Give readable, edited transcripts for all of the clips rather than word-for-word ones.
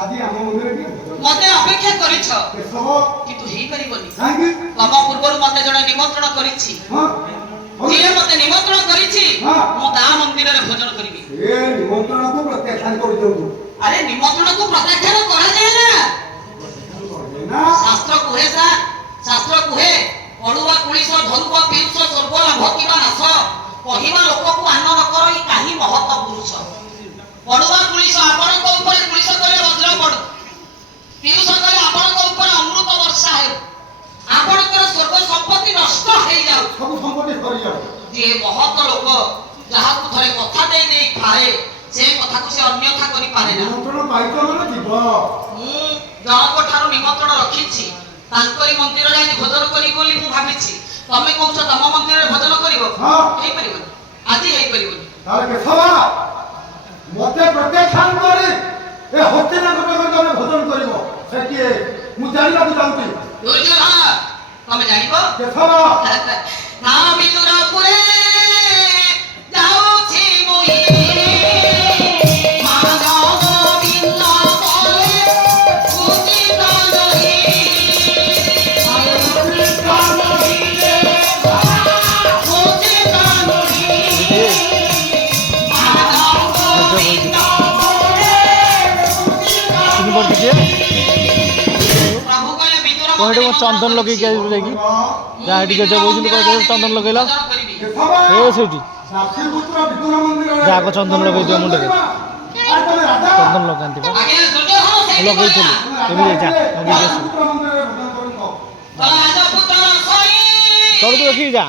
ଆଜି ଆମ ମନ୍ଦିରରେ ମତେ ଅପେକ୍ଷା କରିଛ କିନ୍ତୁ ହେଇପାରିବନି। ତମ ପୂର୍ବରୁ ମତେ ଜଣେ ନିମନ୍ତ୍ରଣ କରିଛି। ଯିଏ ମତେ ନିମନ୍ତ୍ରଣ କରିଛି ମୁଁ ତା ମନ୍ଦିରରେ ଭୋଜନ କରିବି। ଏ ନିମନ୍ତ୍ରଣକୁ ପ୍ରତ୍ୟାଖ୍ୟାନ କରିଦିଅନ୍ତୁ। ଆରେ ନିମନ୍ତ୍ରଣକୁ ପ୍ରତ୍ୟାଖ୍ୟାନ କରାଯାଏ ନା। ଶାସ୍ତ୍ର କୁହେ ସାର୍, ଶାସ୍ତ୍ର କୁହେ ଅଡୁଆ କୁଳିଶ ଧରୁବ ପିଉଷ ସ୍ୱର୍ଗ ଲାଭ କିବା ନାଶ, କହିବା ଲୋକକୁ ଆନ ନ କରଇ କାହିଁ ମହତ ପୁରୁଷ। ଅଡୁଆ କୁଳିଶ ଆପଣଙ୍କ ଉପରେ କୁଳିଶ କଲେ ବଜ୍ର ପଡୁ, ପିଉଷ କଲେ ଆପଣଙ୍କ ଉପରେ ଅମୃତ ବର୍ଷା ହେଉ, ଆପଣଙ୍କର ସ୍ୱର୍ଗ ସମ୍ପତ୍ତି ନଷ୍ଟ ହେଇଯାଉ, ସବୁ ସମ୍ପତ୍ତି ସରିଯାଉ। ଯିଏ ମହତ ଲୋକ ଯାହାକୁ ଥରେ କଥା ଦେଇ ଦେଇ ଥାଏ ସେ କଥାକୁ ସେ ଅନ୍ୟଥା କରିପାରେ ନା। ନିମନ୍ତ୍ରଣ ପାଇଛ ମାନେ ଯିବ। ମୁଁ ଜଣଙ୍କ ଠାରୁ ନିମନ୍ତ୍ରଣ ରଖିଛି, ତାଙ୍କରି ମନ୍ଦିରରେ ଆଜି ଭୋଜନ କରିବି ବୋଲି ମୁଁ ଭାବିଛି। ତମେ କହୁଛ ତମ ମନ୍ଦିରରେ ଭୋଜନ କରିବ, ହେଇପାରିବନି, ଆଜି ହେଇପାରିବନି। ତାହେଲେ କେଶବ ମତେ ପ୍ରତ୍ୟାଖ୍ୟାନ କରି ଏ ହସ୍ତିନାପୁର ତମେ ଭୋଜନ କରିବ। ସେ କିଏ ମୁଁ ଜାଣିବାକୁ ଚାହୁଁଛି। ଦୁର୍ଯ୍ୟୋଧନ ତମେ ଜାଣିବ? କେଶବ ନା ବିଦୁରପୁରେ ଯାଉଛି ମୁଇ कहटे मो चंदन लगे जाकि जहाँ बोलते चंदन लगेला सेठी जाक चंदन लगे दियो मुंडे चंदन लगाती लगे तौर को रखी जा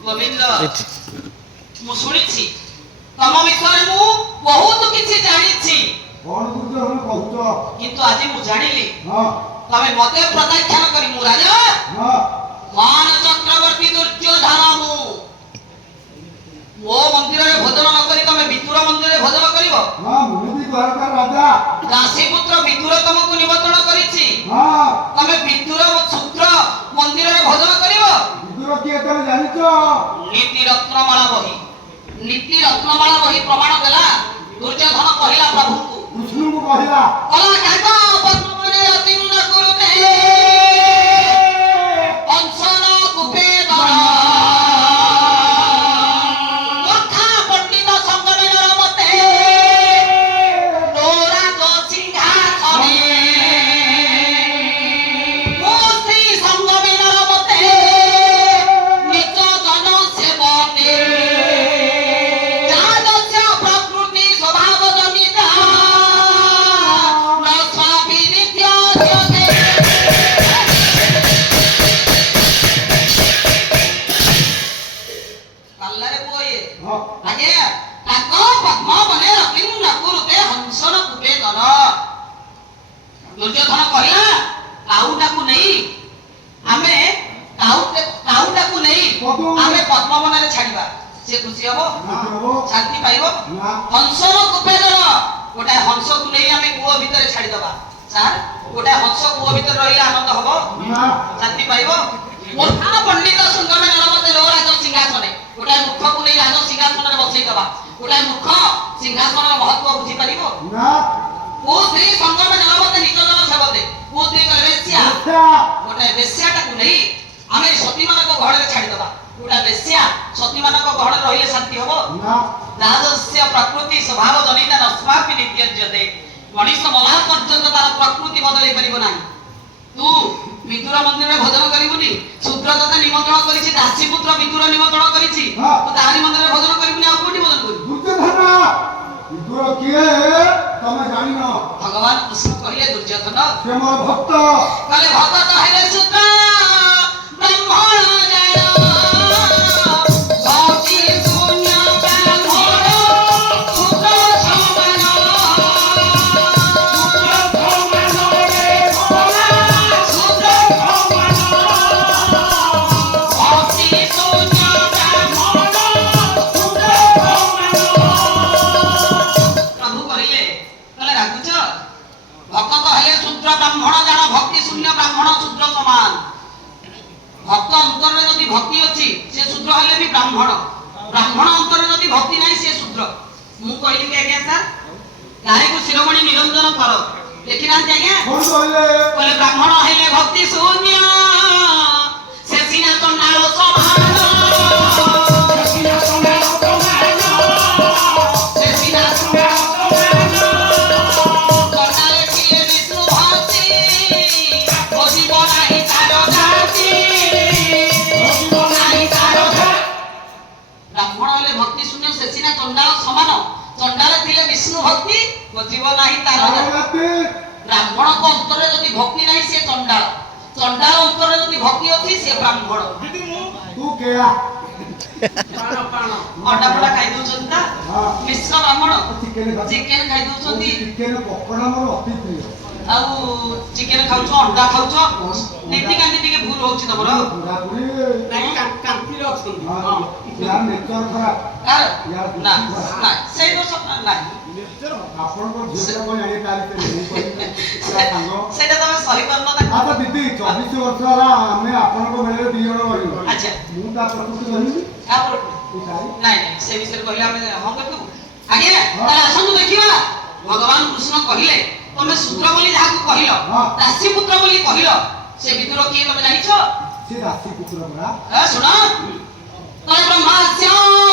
गोविंद मु सुनिछि तम विषय मु बहुत किछि जानिछि कोन दुर्योधन कहूछ किंतु आज मु जानिली तमे मते प्रत्याख्यान करी मु राजा मान चक्रवर्ती दुर्योधन मो मंदिर रे भोजन न करी तमे विदुर मंदिर रे भोजन करिवो। हां मुनि द्वारका राजा दासी पुत्र विदुर तुमको निमंत्रण करिछि। तमे विदुर क्षुद्र मंदिर रे भोजन करिवो। विदुर के तमे जानिछो नीति रत्नमाला बही प्रमाण देला। दुर्योधन कहिला प्रभु को विष्णु को कहिला कला काका पद्मने अति न करुते अंसन कुपे दर कथा पंडित संगमे नरमते डोरा को सिंहासने मोस्त्री संगमे नरमते निज जन सेवते जादस्य प्रकृति स्वभाव जनिता न स्वापि नित्य जने कल्लारे बोये आगे ताको पद्म बने रतिन न कुरुते हंसन कुपे दर। दुर्योधन कहिला काउटाकू नहीं आमे काउटाकू नहीं आमे पद्म बने छाड़िबा से खुशी हबो शांति पाइबो। हंसन कुपे दर गोटे हंस को नहीं आमे कुओ भीतर छाड़ी दबा सर गोटे हंस कुओ भीतर रहिला आनंद हबो शांति पाइबो। मूर्खा पंडित संगमे नरमते लो राज सिंहासने गोटे मूर्ख को नहीं राज सिंहासन रे बसई दबा गोटे मूर्ख सिंहासन रे महत्व बुझी परिबो ना को स्त्री संगमे नरमते निज जन सेवते को स्त्री कले बेश्या गोटे बेश्याटा को नहीं आमे सती मानको घर रे छाड़ी दबा गोटे बेश्या सती मानको घर रहिले शांति हबो ना राजस्य प्रकृति स्वभाव जनिता नस्वापि नित्यज्यते। मनुष्य मला पर्यंत तार प्रकृति बदलै परिबो नाही। तू विदुर मंदिर रे भोजन करिबुनी शूद्र तते निमंत्रण करिछि दासी पुत्र विदुर निमंत्रण करिछि तू तारि मंदिर रे भोजन करिबुनी आ कोठी भोजन करिबु। दुर्योधन विदुर किए तमे जानिनो भगवान कृष्ण कहिले दुर्योधन से मोर भक्त कले भक्त तो हेले शूद्र ब्राह्मण जय भक्ति शून्य ब्राह्मण शूद्र समान भक्ति शून्य ब्राह्मण प्रभु कहिले ବ୍ରାହ୍ମଣ ବ୍ରାହ୍ମଣ ଅନ୍ତରରେ ଯଦି ଭକ୍ତି ନାହିଁ ସେ ଶୂଦ୍ର। ମୁଁ କହିଲି କି ଆଜ୍ଞା ସାର୍ ଗାଈକୁ ଶିରୋମଣି ନିରଞ୍ଜନ କର ଦେଖିନାହାନ୍ତି ଆଜ୍ଞା କହିଲେ ବ୍ରାହ୍ମଣ ହେଲେ ଭକ୍ତି ଶୂନ୍ୟ ସେ ସିନା ଚଣ୍ଡାଳ ସମାନ ସେ ସିନା ଚଣ୍ଡାଳ ସମାନ ସେ ସିନା ଚଣ୍ଡାଳ ସମାନ ଚଣ୍ଡାଳେ ଥିଲେ ବିଷ୍ଣୁ ଭକ୍ତି ବସିବ ନାହିଁ ତାର ଜାତି ବସିବ ନାହିଁ ତାର ବ୍ରାହ୍ମଣ ହେଲେ ଭକ୍ତି ଶୂନ୍ୟ ସେ ସିନା ଚଣ୍ଡାଳ ସମାନ ଚଣ୍ଡାଳେ ଥିଲେ ବିଷ୍ଣୁ ଭକ୍ତି ବସିବ ନାହିଁ ତାର ଜାତି। ବ୍ରାହ୍ମଣଙ୍କ ଅନ୍ତରରେ ଯଦି ଭକ୍ତି ନାହିଁ ସେ ଚଣ୍ଡାଳ ଚଣ୍ଡାଳ ଅନ୍ତରରେ ଯଦି ଭକ୍ତି ଅଛି ସେ ବ୍ରାହ୍ମଣ। ଅଣ୍ଡା ଫଣ୍ଡା ଖାଇ ଦଉଛନ୍ତି ନା ମିଶ୍ର ବ୍ରାହ୍ମଣ ଚିକେନ ଖାଇ ଦଉଛନ୍ତି ଆଉ ଚିକେନ ଖାଉଛ ଅଣ୍ଡା ଖାଉଛ ନୀତି କାନ୍ତି ଟିକେ ଭୁଲ ହଉଛି ତମର ସେଇ ଦୋଷ ନାହିଁ ସେଇଟା ତମେ ସହିପାରୁନ ତାକୁ। ଦିଦି 24 ବର୍ଷ ହେଲା ଆମେ ଆପଣଙ୍କ ବେଳରେ 2 ଜଣ ରହିବୁ। ଆଚ୍ଛା ମୁଁ ତା ପ୍ରକୃତି ରହିବି ନାଇଁ ସେ ବିଷୟରେ କହିଲେ ଆମେ ହଁ କରିଦେବୁ ଆଜ୍ଞା। ତାହେଲେ ଆସନ୍ତୁ ଦେଖିବା ଭଗବାନ କୃଷ୍ଣ କହିଲେ ତମେ ଶୂଦ୍ର ବୋଲି ଯାହାକୁ କହିଲ ଦାସୀ ପୁତ୍ର ବୋଲି କହିଲ ସେ ଭିତର କିଏ ତମେ ଜାଣିଛ? ସେ ଦାସୀ ପୁତ୍ର ପରା ଶୁଣ ତଳେ ବ୍ରହ୍ମାସ୍ୟ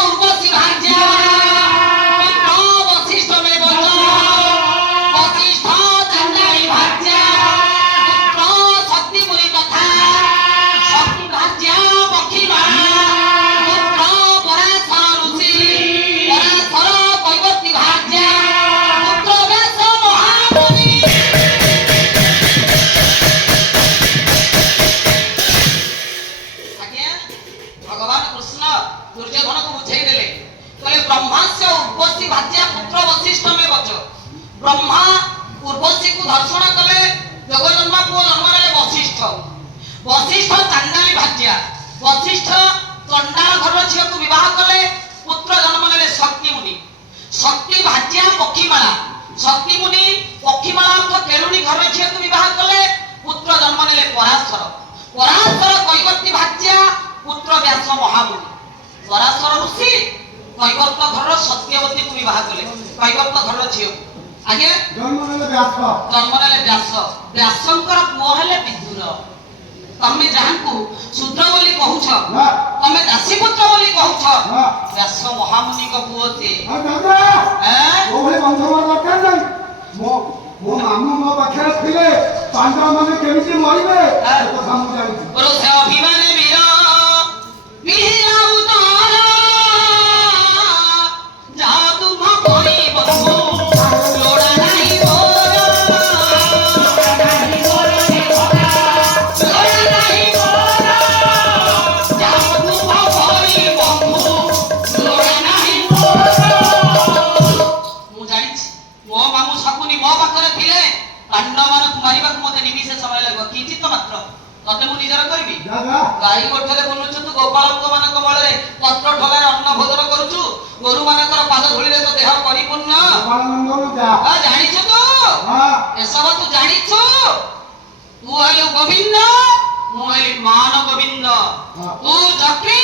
ଉର୍ବଶୀ ଭାର୍ଯ୍ୟା ପୁତ୍ର ବଶିଷ୍ଠ ମେ ବଚ ବଶିଷ୍ଠ ଚାଣ୍ଡାଳୀ ଭାର୍ଯ୍ୟା ପୁତ୍ର ଶକ୍ତି ମୁନି ତଥା ଶକ୍ତି ଭାର୍ଯ୍ୟା ପକ୍ଷୀମା ପୁତ୍ର ପରାଶର ଋଷି ପରାଶର କୈବର୍ତ୍ତୀ ଭାର୍ଯ୍ୟା ପୁତ୍ର ବ୍ୟାସ ମହାମୁନି। ଆଜ୍ଞା ଭଗବାନ କୃଷ୍ଣ ଦୁର୍ଯ୍ୟୋଧନକୁ ବୁଝେଇ ଦେଲେ କହିଲେ ବ୍ରହ୍ମାସ୍ୟ ଉର୍ବଶୀ ଭାର୍ଯ୍ୟା ପୁତ୍ର ବଶିଷ୍ଠ ମେ ବଚ ବ୍ରହ୍ମା ଉର୍ବଶୀକୁ ଧର୍ଷଣ କଲେ ଯୋଗଜନ୍ମା ପୁଅ ଜନ୍ମ ନେଲେ ବଶିଷ୍ଠ ବଶିଷ୍ଠ ଚାଣ୍ଡାଳୀ ଭାର୍ଯ୍ୟା ବଶିଷ୍ଠ ଚଣ୍ଡାଳ ଘରର ଝିଅକୁ ବିବାହ କଲେ ପୁତ୍ର ଜନ୍ମ ନେଲେ ଶକ୍ତି ମୁନି ଶକ୍ତି ଭାର୍ଯ୍ୟା ପକ୍ଷୀମାଳା ଶକ୍ତି ମୁନି ପକ୍ଷୀମାଳା ଅର୍ଥ କେଳୁଣୀ ଘରର ଝିଅକୁ ବିବାହ କଲେ ପୁତ୍ର ଜନ୍ମ ନେଲେ ପରାଶର ପରାଶର କୈବର୍ତ୍ତୀ ଭାର୍ଯ୍ୟା ପୁତ୍ର ବ୍ୟାସ ମହାମୁନି ପରାଶର ଋଷି କୈବର୍ତ୍ତ ଘରର ସତ୍ୟବତୀକୁ ବିବାହ କଲେ କୈବର୍ତ୍ତ ଘରର ଝିଅ ଆଜ୍ଞା ଜନ୍ମ ନେଲେ ବ୍ୟାସ ବ୍ୟାସଙ୍କର ପୁଅ ହେଲେ ବିଦୁର। ତମେ ଯାହାଙ୍କୁ ଶୂଦ୍ର ବୋଲି କହୁଛ ତମେ ଦାସୀ ପୁତ୍ର ବୋଲି କହୁଛ ବ୍ୟାସ ମହାମୁନିଙ୍କ ପୁଅ ସେ ମୋ ମାମୁଁ ମୋ ପାଖରେ ଥିଲେ ପାଣ୍ଡବ ମାନେ କେମିତି ମରିବେ କଥା ମୁଁ ଜାଣିଛି। ଅଭିମାନେ ବୀର ବୀର ଉତ୍ତର ଯାହା ତୁମ ପରି ବନ୍ଧୁ ଲୋଡ଼ା ନାହିଁ ମୋର ଲୋଡ଼ା ନାହିଁ ମୋର ଯାହା ତୁମ ପରି ବନ୍ଧୁ ଲୋଡ଼ା ନାହିଁ ମୋର। ମୁଁ ଜାଣିଛି ମୋ ମାମୁଁ ଶକୁନି ମୋ ପାଖରେ ଥିଲେ ପାଣ୍ଡବମାନଙ୍କୁ ମାରିବାକୁ ମୋତେ ନିମିଷ ସମୟ ଲାଗିବ କିଞ୍ଚିତ ମାତ୍ର ତତେ ମୁଁ ନିଜର କରିବି। ଗାଈ ଗୋଠରେ ବୁଲୁଛୁ ଗୋପାଳଙ୍କ ମାନଙ୍କ ବଳରେ ପତ୍ର ଠୋଲାରେ ଅନ୍ନ ଭୋଜନ କରୁଛୁ ଗୋରୁ ମାନଙ୍କର ପାଦ ଧୂଳିରେ ତ ଦେହ ପରିପୂର୍ଣ୍ଣ ଜାଣିଛୁ ତୁ ଏସବୁ ତୁ ଜାଣିଛୁ। ତୁ ହେଲୁ ଗୋବିନ୍ଦ ମୁଁ ହେଲି ମାନ ଗୋବିନ୍ଦ ତୁ ଚକ୍ରୀ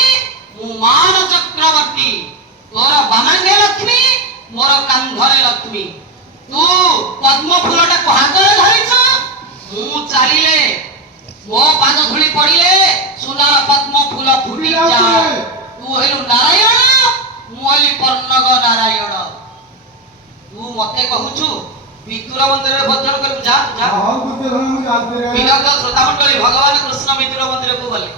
ମୁଁ ମାନ ଚକ୍ରବର୍ତ୍ତୀ ତୋର ବାମାଙ୍ଗେ ଲକ୍ଷ୍ମୀ ମୋର କାନ୍ଧରେ ଲକ୍ଷ୍ମୀ ତୁ ପଦ୍ମ ଫୁଲଟାକୁ ହାତରେ ଧରିଛ ମୁଁ ଚାଲିଲେ ମୋ ପାଦ ଧୂଳି ପଡ଼ିଲେ ସୁନାର ପଦ୍ମ ଫୁଲ ଫୁଟି ଯାଏ। ତୁ ହେଲୁ ନାରାୟଣ ମୁଁ ହେଲି ପର୍ଣ୍ଣଗ ନାରାୟଣ। ତୁ ମତେ କହୁଛୁ ବିଦୁର ମନ୍ଦିରରେ ଭୋଜନ କରିବୁ ଯା ଯା ବିନଗ୍ନ ଶ୍ରୋତାମଣ୍ଡଳୀ ଭଗବାନ କୃଷ୍ଣ ବିଦୁର ମନ୍ଦିରକୁ ଗଲେ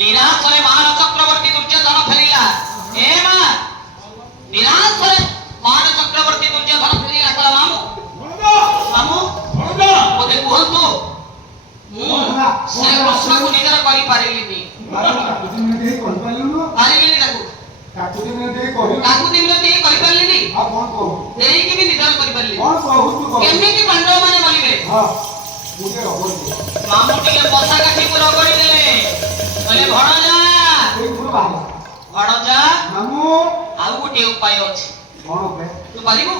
ନିରାଶରେ ମାନ ଚକ୍ରବର୍ତ୍ତୀ ଦୁର୍ଯ୍ୟୋଧନ ଫେରିଲା ଏ ମା ନିରାଶରେ ମାନ ଚକ୍ରବର୍ତ୍ତୀ ଦୁର୍ଯ୍ୟୋଧନ ଫେରିଲା କହିଲା ମାମୁଁ ମୋତେ କୁହନ୍ତୁ ମୁଁ ସେ କୃଷ୍ଣକୁ ନିଜର କରିପାରିଲିନି ପାରିଲିନି ତାକୁ ନିମିତ୍ତ କରିପାରିଲିନି ଦେଇକି ବି ନିଜର କରିପାରିଲିନି କେମିତି ପାଣ୍ଡବ ମାନେ ବଲିବେ। ମାମୁଁ ଟିକେ ବସା କାଠିକୁ ରଗଡ଼ି ଦେଲେ କହିଲେ ଭଣଜା ଆଉ ଗୋଟିଏ ଉପାୟ ଅଛି ତୁ ପାରିବୁ।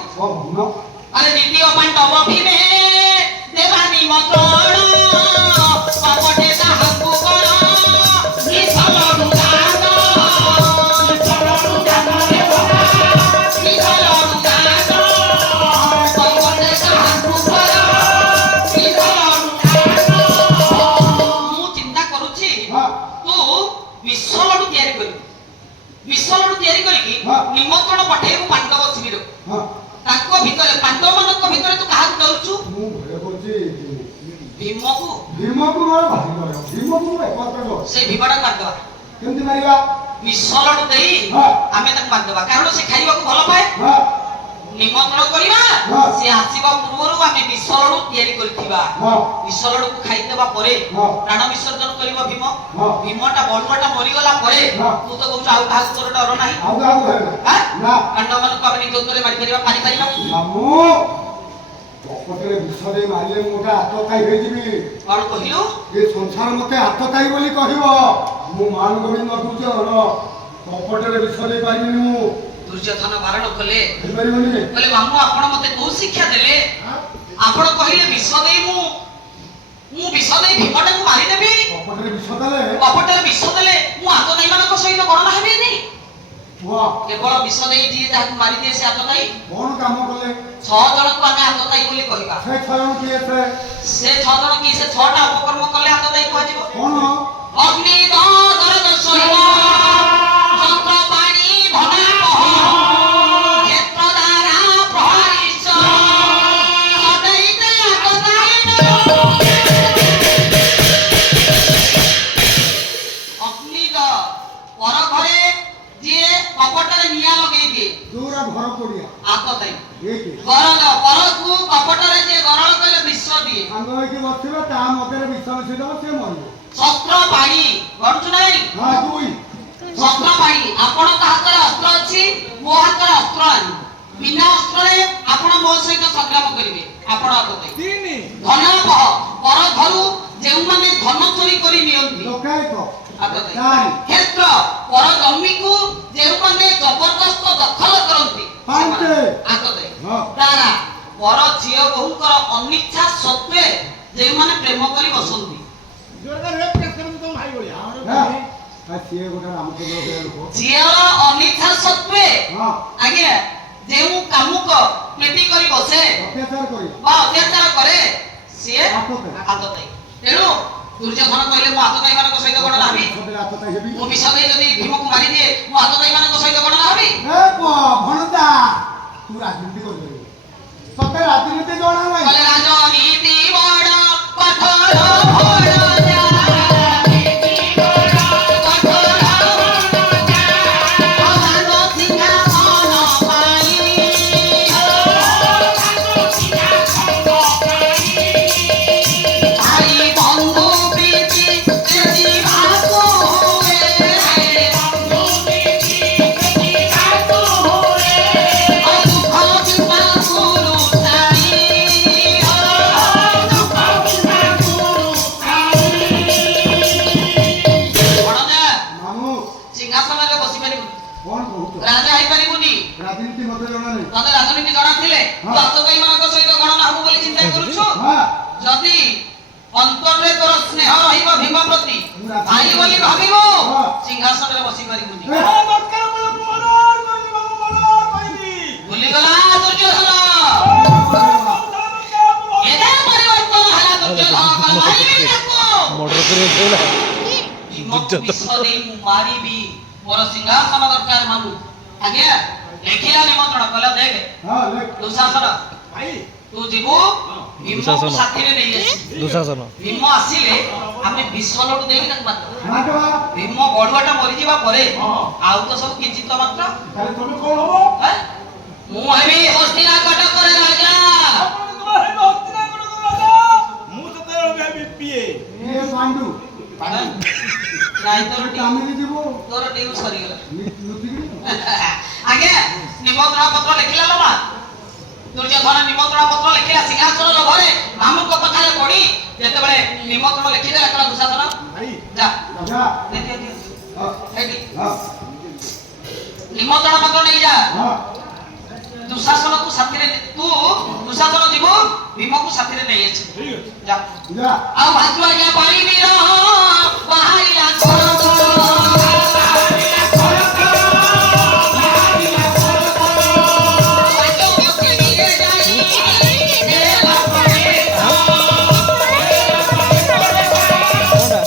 ଆରେ ଦ୍ୱିତୀୟ ପାଣ୍ଡବ ଭୀମେ ଦେବାନି ମନ୍ତ୍ରଣ କପଟେ ତାହାକୁ କର ନିଶଲ ଦୁରାଗ ହଁ। ନିମନ୍ତ୍ରଣ ପଠେଇବୁ ପାଣ୍ଡବ ଶିବିର ହଁ ତାଙ୍କ ଭିତରେ ପାଣ୍ଡବ ମାନଙ୍କ ଭିତରେ ତୁ କାହାକୁ ଡରୁଛୁ ମୁଁ ଭୟ କରୁଛି ଭୀମକୁ ଭୀମକୁ ମୋର ଭାରି ଡର ଭୀମକୁ ମୁଁ ଏକତ୍ର କର ସେଇ ଭୀମଟା ମାରିଦବା କେମିତି ମାରିବା ବିଷଲଡୁ ଦେଇ ହଁ। ଆମେ ତାକୁ ମାରିଦବା କାରଣ ସେ ଖାଇବାକୁ ଭଲ ପାଏ ହଁ ନିମନ୍ତ୍ରଣ କରିବା ହଁ। ସେ ଆସିବା ପୂର୍ବରୁ ଆମେ ବିଷଲଡୁ ତିଆରି କରିଥିବା ହଁ ବିଷଲଡୁକୁ ଖାଇଦେବା ପରେ ହଁ। ପ୍ରାଣ ବିସର୍ଜନ କରିବ ଭୀମ ହଁ। ଭୀମଟା ବଳୁଆଟା ମରିଗଲା ପରେ ହଁ। ତୁ ତ କହୁଛୁ ଆଉ କାହାକୁ ତୋର ଡର ନାହିଁ ଆଉ କାହାକୁ ଭୟ ଆଁ? ନା ପାଣ୍ଡବମାନଙ୍କୁ ଆମେ ନିଜ ଉପରେ ମାରିପାରିବା ମାରିପାରିବା ମାମୁଁ କପଟରେ ବିଷ ଦେଇ ମାରିଲେ ମୁଁ ଗୋଟେ ଆତତାଇ ହେଇଯିବି କଣ କହିଲୁ ଏ ସଂସାର ମତେ ଆତତାଇ ବୋଲି କହିବ ମୁଁ ମାନ ଗୋବିନ୍ଦ ଦୁର୍ଯ୍ୟୋଧନ କପଟରେ ବିଷ ଦେଇ ପାରିବିନି ମୁଁ ଦୁର୍ଯ୍ୟୋଧନ ବାରଣ କଲେ ହେଇପାରିବନି କହିଲେ ମାମୁଁ ଆପଣ ମତେ କୋଉ ଶିକ୍ଷା ଦେଲେ ଆପଣ କହିଲେ ବିଷ ଦେଇ ମୁଁ ବିଷ ଦେଇ ଭୀମଟାକୁ ମାରିଦେବି କପଟରେ ବିଷ ଦେଲେ କପଟରେ ବିଷ ଦେଲେ ମୁଁ ଆତତାଇ ମାନଙ୍କ ସହିତ ଗଣନା ହେବିନି କୁହ କେବଳ ବିଷ ଦେଇ ଯିଏ ଯାହାକୁ ମାରିଦିଏ ସେ ଆତତାଇ କଣ କାମ କଲେ 6 ଜଣକୁ ଆମେ ଆତତାଇ ବୋଲି କହିବା ସେ ଛୟ କିଏ ସେ 6 ଜଣ କି ସେ 6ଟା ଅପକର୍ମ କଲେ ଆତତାଇ କୁହାଯିବ କଣ ଅଗ୍ନି ଦରଦ ସହିତ ଚକ୍ର ପାଣି ଧନା କହ କ୍ଷେତ୍ର ଦ୍ୱାରା ପ୍ରହରିଷ ସदैତେ ଆତତାଇ ଅଗ୍ନି ପର ଘରେ ଯିଏ କପଟରେ ନିଆଁ ଲଗେଇ ଦିଏ ଯୋଉରା ଘର ପଡିଆ ଆତତାଇ ଏକେ ଗରଳ ପରକୁ କପଟରେ ଯିଏ ଗରଳ କଲେ ବିଷ ଦିଏ ସାଙ୍ଗ ହେଇକି ବସିବେ ତା ମଧ୍ୟରେ ବିଷ ମିଶି ଦେବ ସେ ମରିବ ଶସ୍ତ୍ର ପାଣି କରୁଛୁ ନାହିଁ ହଁ ଦୁଇ ଶସ୍ତ୍ର ପାଣି ଆପଣଙ୍କ ହାତରେ ଅସ୍ତ୍ର ଅଛି ମୋ ହାତରେ ଅସ୍ତ୍ର ନାହିଁ ବିନା ଅସ୍ତ୍ରରେ ଆପଣ ମୋ ସହିତ ସଂଗ୍ରାମ କରିବେ ଆପଣ ଆତତାଇ ଧନ ପର ଘରୁ ଯେଉଁମାନେ ଧନ ଚୋରି କରି ନିଅନ୍ତି ଲୋକାୟତ ଆତତାଇ ଚାରି କ୍ଷେତ୍ର ପର ଜମିକୁ ଯେଉଁମାନେ ଜବରଦସ୍ତ ଦଖଲ କରନ୍ତି ପାଞ୍ଚ। ଆତତାଇ ହଁ ତାରା ପର ଝିଅ ବୋହୂଙ୍କର ଅନିଚ୍ଛା ସତ୍ତ୍ୱେ ଯେଉଁମାନେ ପ୍ରେମ କରି ବସନ୍ତି ନା ଆ ସିଏ ଗୋଟେ ରାମଚନ୍ଦ୍ର ଭଳିଆ ଲୋକ ଝିଅର ଅନିଚ୍ଛା ସତ୍ତ୍ୱେ ହଁ ଆଜ୍ଞା ଯେଉଁ କାମୁକ ପ୍ରୀତି କରି ବସେ ଅତ୍ୟାଚାର କରି ବା ଅତ୍ୟାଚାର କରେ ସିଏ ଆତତାଇ। ଆତତାଇ ତେଣୁ ଦୁର୍ଯ୍ୟୋଧନ କହିଲେ ମୁଁ ଆତତାଇ ମାନଙ୍କ ସହିତ ଗଣନା ହେବି ସତରେ ଆତତାଇ ହେବି ମୁଁ ବିଷ ଦେଇ ଯଦି ଭୀମକୁ ମାରିଦିଏ ମୁଁ ଆତତାଇ ମାନଙ୍କ ସହିତ ଗଣନା ହେବି ଏ ପୁଅ ଭଣଜା ତୁ ରାଜନୀତି କରିପାରିବୁ ତତେ ରାଜନୀତି ଜଣା ନାହିଁ କହିଲେ ରାଜନୀତି ବଡ଼ କଠୋର ଭୋଳ ଯା। କଠୋର ଭଗବାନ ସିଂହାସନ ପାଇଁ ଭାଇ ବନ୍ଧୁ ପ୍ରୀତି ଯିବାକୁ ହୁଏ ଦୁଃଖ ଯିବାକୁ ଲୁଚାଇ ଭଣଜା ମାମୁଁ ସିଂହାସନରେ ବସିପାରିବୁନି କଣ କହୁଛ ରାଜା ହେଇପାରିବୁନି ରାଜନୀତି ମତେ ଜଣା ନାହିଁ ତତେ ରାଜନୀତି ଜଣାଥିଲେ ତୁ ଆତତାଇ ମାନଙ୍କ ସହିତ ଗଣନା ହବୁ ବୋଲି ଚିନ୍ତା କରୁଛୁ ହଁ ଯଦି ଅନ୍ତରରେ ତୋର ସ୍ନେହ ରହିବ ଭୀମ ପ୍ରତି ଭାଇ ବୋଲି ଭାବିବୁ ସିଂହାସନରେ ବସି ପାରିବୁନି ଭୁଲିଗଲା ଦୁର୍ଯ୍ୟୋଧନ ଏବେ ପରିବର୍ତ୍ତନ ହେଲା ଦୁର୍ଯ୍ୟୋଧନ କହିଲା, ମାରିବି ତାକୁ। ମର୍ଡର କରିବାକୁ କହିଲା ଭୀମକୁ ବିଷ ଦେଇ ମୁଁ ମାରିବି ମୋର ସିଂହାସନ ଦରକାର ମାମୁ ଆଜ୍ଞା ଲେଖିଲା ନିମନ୍ତ୍ରଣ କହିଲା ଦେଖ ହଁ ଲେଖ ଦୁଃଶାସନ ତୁ ଯିବୁ ଭୀମକୁ ଦୁଃଶାସନ। ସାଥିରେ ନେଇ ଆସିବୁ ଦୁଶାସନ ଭୀମ ଆସିଲେ ଆମେ ବିଷ ଲଡୁ ଦେଇକି ତାକୁ ମାରିଦବା ମାଧବା ଭୀମ ବଢୁଆଟା ମରିଯିବା ପରେ ଆଉ ତ ସବୁ କିଞ୍ଚିତ ମାତ୍ର ତାହେଲେ ତମେ କଣ ହବ ହେଁ? ମୁଁ ହେବି ହସ୍ତିନାକଟକରେ ରାଜା ଇଏ ପାଣ୍ଡୁ ହେଁ? ନାଇଁ ତୋର କାମିନି ଯିବୁ ତୋର ଡିଉ ସରିଗଲା ଲୁଚିକିରି ଆଜ୍ଞା ନିମନ୍ତ୍ରଣ ପତ୍ର ଲେଖିଲା ଲୋ ମା ଦୁର୍ଯ୍ୟୋଧନ ନିମନ୍ତ୍ରଣ ପତ୍ର ଲେଖିଲା ସିଂହାସନ ଲୋଭରେ ମାମୁଙ୍କ କଥାରେ ପଡି ଯେତେବେଳେ ନିମନ୍ତ୍ରଣ ଲେଖିଦେଲା କହିଲା ଦୁଃଶାସନ ଯା ରାଜା ଦେ, ଦେ, ଦେ। ହଁ ଏଇଠି ହଁ ନିମନ୍ତ୍ରଣ ପତ୍ର ନେଇଯା ହଁ ଦୁଃଶାସନକୁ ସାଥିରେ ତୁ ଦୁଃଶାସନ ଯିବୁ ଭୀମକୁ ସାଥିରେ ନେଇ ଆସିବୁ ଯା ଯା ଆଉ ଭାତୁ ଆଜ୍ଞା ପାରିବି ବାହାରିଲା ଖରକ କୋଉଟା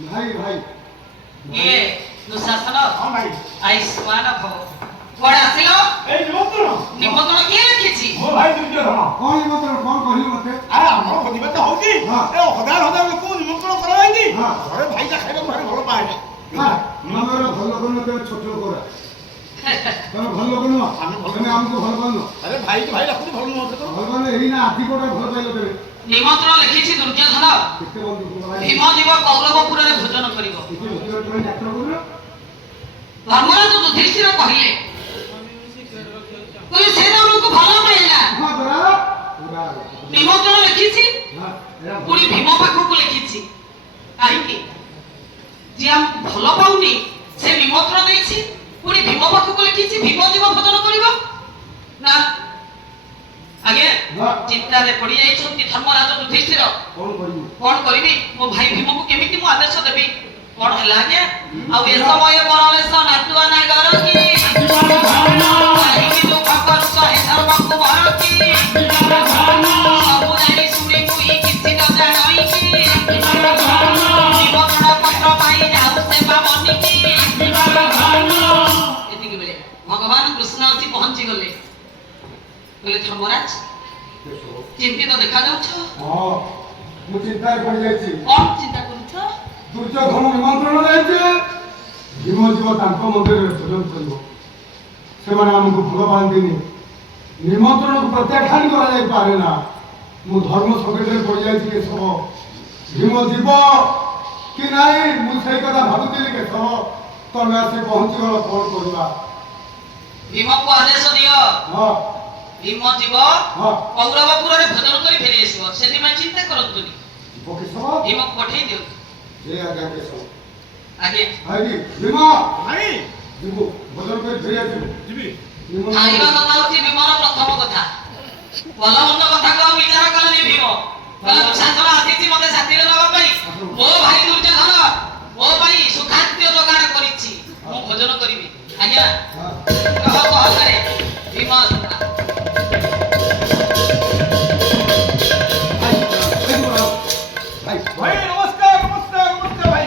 ଭାଇ ଭାଇ କିଏ ଦୁଃଶାସନ ହଁ ଭାଇ ଆୟୁଷ୍ମାନ ଭବ କୁଆଡେ ଆସିଲ ଏଇ ନିମନ୍ତ୍ରଣ ନିମନ୍ତ୍ରଣ କିଏ ଲେଖିଛି ମୋ ଭାଇ ଦୁର୍ଯ୍ୟୋଧନ କଣ ନିମନ୍ତ୍ରଣ କଣ କହିଲୁ ମତେ ଆମର ଭୋଜିଭାତ ହଉଛି ହଁ। ଏ ହଜାର ହଜାର ଲୋକଙ୍କୁ ନିମନ୍ତ୍ରଣ କରାଯାଇଛି ହଁ। ଘରେ ଭାଇଟା ଖାଇବାକୁ ଭାରି ଭଲ ପାଏ ଆମର ଭଲ ଲୋକ ନୁହଁ ତେବେ ଛୋଟ ଲୋକରା ତମେ ଭଲ ଲୋକ ନୁହଁ ତମେ ଆମକୁ ଭଲ ପାଉନ ଆରେ ଭାଇକି ଭାଇ ଡାକୁଛି ଭଲ ନିମନ୍ତ୍ରଣ କର ଭଲ ପାଇଲେ ଏଇ ନା ଆଜି କୋଉଟା ଭଲ ପାଇଲ ତେବେ ନିମନ୍ତ୍ରଣ ଲେଖିଛି ଦୁର୍ଯ୍ୟୋଧନ କେତେ ବନ୍ଧୁ ଭାଇ ଭୀମ ଯିବ କୌରବପୁରରେ ଭୋଜନ କରିବ କେତେ ବୁଝିବା ତମେ ଯାତ୍ରା କରୁନ ଧର୍ମରାଜ ଯୁଧିଷ୍ଠିର କହିଲେ ସେ ତମକୁ ଭଲ ପାଇଲା ହଁ ବରାବର ପୁରା ନିମନ୍ତ୍ରଣ ଲେଖିଛି ହଁ ଏରା ପୁଣି ଭୀମ ପାଖକୁ ଲେଖିଛି କାହିଁକି ଯିଏ ଆମକୁ ଭଲ ପାଉନି ସେ ନିମନ୍ତ୍ରଣ ଦେଇଛି ପୁଣି ଭୀମ ପାଖକୁ ଲେଖିଛି ଭୀମ ଯିବ ଭୋଜନ କରିବ ନା ଆଜ୍ଞା ଚିନ୍ତାରେ ପଡି ଯାଇଛନ୍ତି ଧର୍ମରାଜ ଯୁଧିଷ୍ଠିର କଣ କରିବୁ କଣ କରିବି ମୋ ଭାଇ ଭୀମକୁ କେମିତି ମୁଁ ଆଦେଶ ଦେବି କଣ ହେଲା ଆଜ୍ଞା ଆଉ ଏ ସମୟ ବରବେଶ ନାଟୁଆ ନାଗର କି କାହିଁକି ଦୁଃଖ କରୁଛ ହେ ଧର୍ମକୁ ବର କି ସବୁ ଜାଣି ଶୁଣି ମୁଇ କିଛି ନ ଜାଣଇ କି ନିମନ୍ତ୍ରଣ ପତ୍ର ପାଇ ଯାଉ ସେବା ବନିକି ଏତିକି ବେଳେ ଭଗବାନ କୃଷ୍ଣ ଆସି ପହଞ୍ଚି ଗଲେ କହିଲେ ଧର୍ମରାଜ ଚିନ୍ତିତ ଦେଖାଯାଉଛ ହଁ ମୁଁ ଚିନ୍ତାରେ ପଡି ଯାଇଛି କଣ ଚିନ୍ତା କରୁଛ ଦୁର୍ଯ୍ୟୋଧନ ନିମନ୍ତ୍ରଣ ଦେଇଛି ଭୀମ ଯିବ ତାଙ୍କ ମନ୍ଦିରରେ ଭୋଜନ କରିବ ସେମାନେ ଆମକୁ ଭଲ ପାଆନ୍ତିନି ନିମନ୍ତ୍ରଣକୁ ପ୍ରତ୍ୟାଖ୍ୟାନ କରାଯାଇପାରେ ନା ମୁଁ ଧର୍ମ ସଂକଟରେ ପଡ଼ିଯାଇଛି କେଶବ ଭୀମ ଯିବ କି ନାହିଁ ମୁଁ ସେଇ କଥା ଭାବୁଥିଲି କେଶବ ତମେ ଆସି ପହଞ୍ଚିଗଲ କଣ କରିବା ଭୀମକୁ ଆଦେଶ ଦିଅ ହଁ ଭୀମ ଯିବ ହଁ କୌରବପୁରରେ ଭୋଜନ କରି ଫେରି ଆସିବ ସେଥିପାଇଁ ଚିନ୍ତା କରନ୍ତୁନି ଯିବ କେଶବ ଭୀମକୁ ପଠେଇ ଦିଅନ୍ତୁ ଏ ଆଜ୍ଞା କେଶବ ଆଜ୍ଞା ଭାଇ ଭୀମ ଭାଇ ଯିବୁ ଭୋଜନ କରି ଫେରି ଆସିବୁ ଯିବି ଖାଇବା କଥା ହଉଛି ଭୀମର ପ୍ରଥମ କଥା ଭଲ ମନ୍ଦ କଥାକୁ ଆଉ ବିଚାର କଲେନି ଭୀମ କହିଲେ ଦୁଃଶାସନ ଆସିଛି ମତେ ସାଥିରେ ନେବା ପାଇଁ ମୋ ଭାଇ ଦୁର୍ଯ୍ୟୋଧନ ମୋ ପାଇଁ ସୁଖାଦ୍ୟ ଯୋଗାଡ଼ କରିଛି ମୁଁ ଭୋଜନ କରିବି ଆଜ୍ଞା ହଁ କହ କହରେ ଭୀମ ଆସିଲା। ଭାଇ ଭାଇ ନମସ୍କାର ନମସ୍କାର ନମସ୍କାର ଭାଇ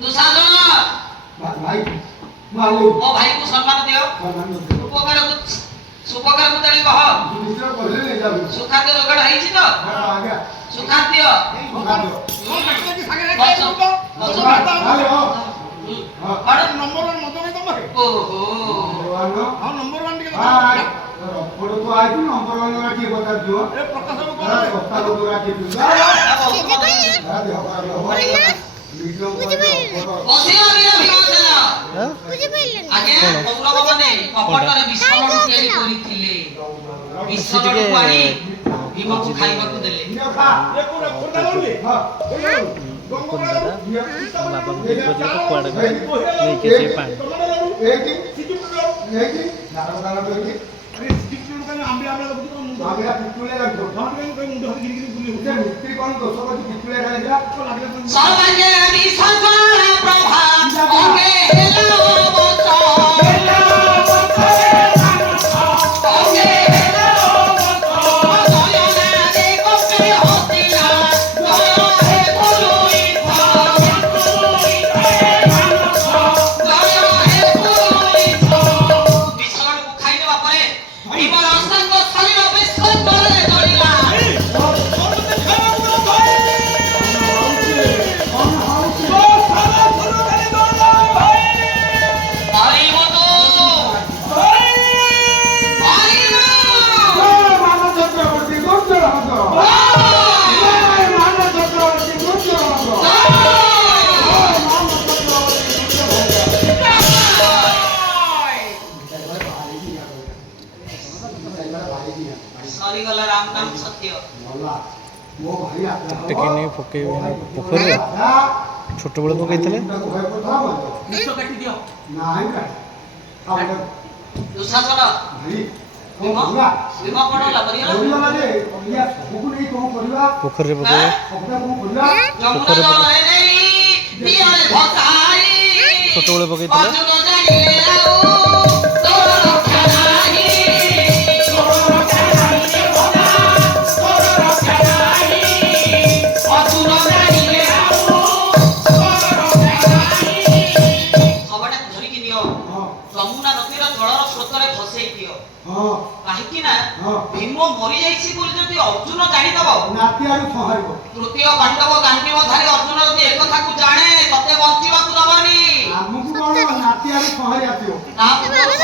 ଦୁଃଶାସନ ଭାଇ ମୋ ଭାଇକୁ ସମ୍ମାନ ଦିଅ ସୁପକାରକୁ ତେଣି କହ ସୁଖାଦ୍ୟ ଯୋଗାଡ଼ ହେଇଛି ତ ସୁଖାଦ୍ୟ କଣ ନମ୍ବର ୱାନ୍ ମଦ ନାହିଁ ତମରେ ଓହୋ ହଁ ନମ୍ବର ୱାନ୍ ଟିକେ ଏ ପ୍ରକାଶ ବାବୁ କଣ ବସିବା ବୀର ଭୀମସେନ ଆଜ୍ଞା କୌରବମାନେ କପଟରେ ବିଷଣ ତିଆରି କରିଥିଲେ ବିଷଣକୁ ଆଣି ଭୀମକୁ ଖାଇବାକୁ ଦେଲେ ଏ କୋଉଟା ଖୋର୍ଦ୍ଧା ଗଲୁଏ ବାବାଙ୍କୁ ଦେଖିବ ଯେ କୁଆଡ଼େ ନେଇକି ସେ ପାଣି সর্বাঙ্গে বিসর্জন প্রভা অঙ্গে হেলো বত অঙ্গে হেলো বত জয়না যে কষ্টে হতিনা জয় হে পুরুই জয় হে পুরুই বিসর্জনକୁ ଖାଇଦେବା ପରେ ଭୀମର ଅସାଙ୍ଗ ଶରୀର ବିସର୍ଜନରେ ଜଡ଼ିଲା ସରିଗଲା ରାମ ନାମ ସତ୍ୟ ଟିକେ ନେଇ ପକେଇବେ ପୋଖରୀରେ ଛୋଟବେଳେ ପକେଇଥିଲେ ଦୁଃଶାସନ ଭୀମ ଭୀମ କଣ ହେଲା ମରିଗଲା ପୋଖରୀରେ ପକେଇବେ ଯମୁନା ଜଳରେ ନେଇ ଦିଅରେ ଭସାଇ ଛୋଟବେଳେ ପକେଇଥିଲେ ଅର୍ଜୁନ ଜାଣିଲେ ଆଉ ତୋର ରକ୍ଷା ନାହିଁ ବୋଲି ଯଦି ଅର୍ଜୁନ ଜାଣିଦବ, ନାତି ଆଡୁ ସହାରିବ। ତୃତୀୟ ପାଣ୍ଡବ ଗାଣ୍ଡିବଧାରୀ ଅର୍ଜୁନ ଯଦି ଏ କଥାକୁ ଜାଣେ ତତେ ବଞ୍ଚିବାକୁ ଦବନି। ଆମକୁ କଣ ନାତି ଆଡୁ ସହାରି ଆସିବ। ତା ପୂର୍ବରୁ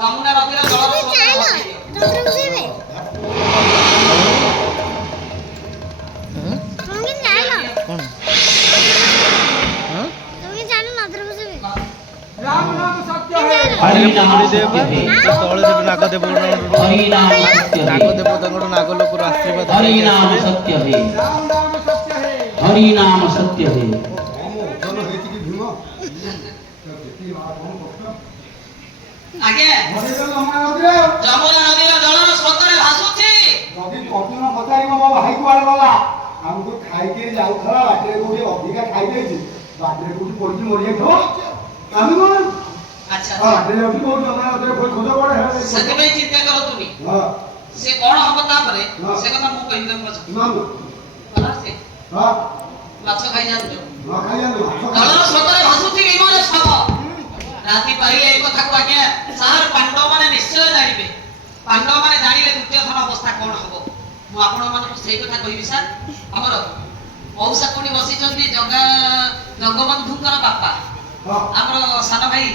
ଯମୁନା ନଦୀର ଜଳର ସ୍ରୋତରେ ଭସେଇ ଦିଅ। କ'ଣ ରାମ ନାମ ସତ୍ୟ ହେ। हरि नाम ତଳେ सत्य है ସେଠି ନାଗଦେବ हरि नाम सत्य है ନାଗଦେବ ତାଙ୍କର ନାଗ ଲୋକର ଆଶୀର୍ବାଦ हरि ପାଇକି नाम ଆସିବେ। सत्य है ରାମ ନାମ ସତ୍ୟ ହେ। हरि नाम सत्य है ଆମ ଓଜନ ହେଇଛି କି ଭୀମ? ଯେତିକି ମା କଣ କଷ୍ଟ। ଆଜ୍ଞା, ମରିଗଲ ଯମୁନା ନଦୀରେ। ଯମୁନା ନଦୀର ଜଳର ସ୍ରୋତରେ ଭାସୁଛି। ଯଦି ଅର୍ଜୁନ ପଚାରିବ ମୋ ଭାଇ କୁଆଡେ ଗଲା, ଆମକୁ ଖାଇକି ଯାଉଥିଲା ବାଟରେ କୋଉଠି ଅଧିକା ଖାଇଦେଇଛି, ବାଟରେ କୋଉଠି ପଡିକି ମରିଯାଇଥିବ, ଆମେ କଣ ଆଚ୍ଛା, ବାଟରେ ଯାଉଛି କୋଉଠି ଯମୁନା ନଦୀରେ ଖୋଜ ପଡେ। ସେଥିପାଇଁ ଚିନ୍ତା କରନ୍ତୁନି। ହଁ ସେ କଣ ହବ ତାପରେ ହଁ। ସେ କଥା ମୁଁ କହିବି ତମକୁ ପଛରେ। ମାମୁ ଗଲା ସେ ହଁ ମାଛ ଖାଇଯାଉଛୁ। ନ ଖାଇଯାନ୍ତୁ ଜଳର ସ୍ରୋତରେ ଭାସୁଛି ବିମାନ ଶବ। ରାତି ପାଇଲେ ଏ କଥାକୁ ଆଜ୍ଞା ସାର୍ ପାଣ୍ଡବ ମାନେ ନିଶ୍ଚୟ ଜାଣିବେ। ପାଣ୍ଡବ ମାନେ ଜାଣିଲେ ଦୁର୍ଯ୍ୟୋଧନ ଅବସ୍ଥା କଣ ହବ। ମୁଁ ଆପଣମାନଙ୍କୁ ସେଇ କଥା କହିବି ସାର୍। ଆମର ମଉସାକୁଣି ବସିଛନ୍ତି ଜଗବନ୍ଧୁଙ୍କର ବାପା, ହଁ ଆମର ସାନ ଭାଇ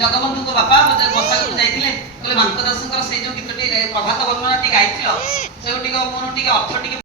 ଜଗବନ୍ଧୁଙ୍କ ବାପା ବସାକୁ ଯାଇଥିଲେ, କହିଲେ ମାଙ୍କ ଦାସଙ୍କର ସେଇ ଯୋଉ ଗୀତଟି ପ୍ରଭାତ ବର୍ଣ୍ଣନାଟି ଗାଇଥିଲ, ସେଉ ଟିକେ ମୋର ଟିକେ ଅର୍ଥ ଟିକେ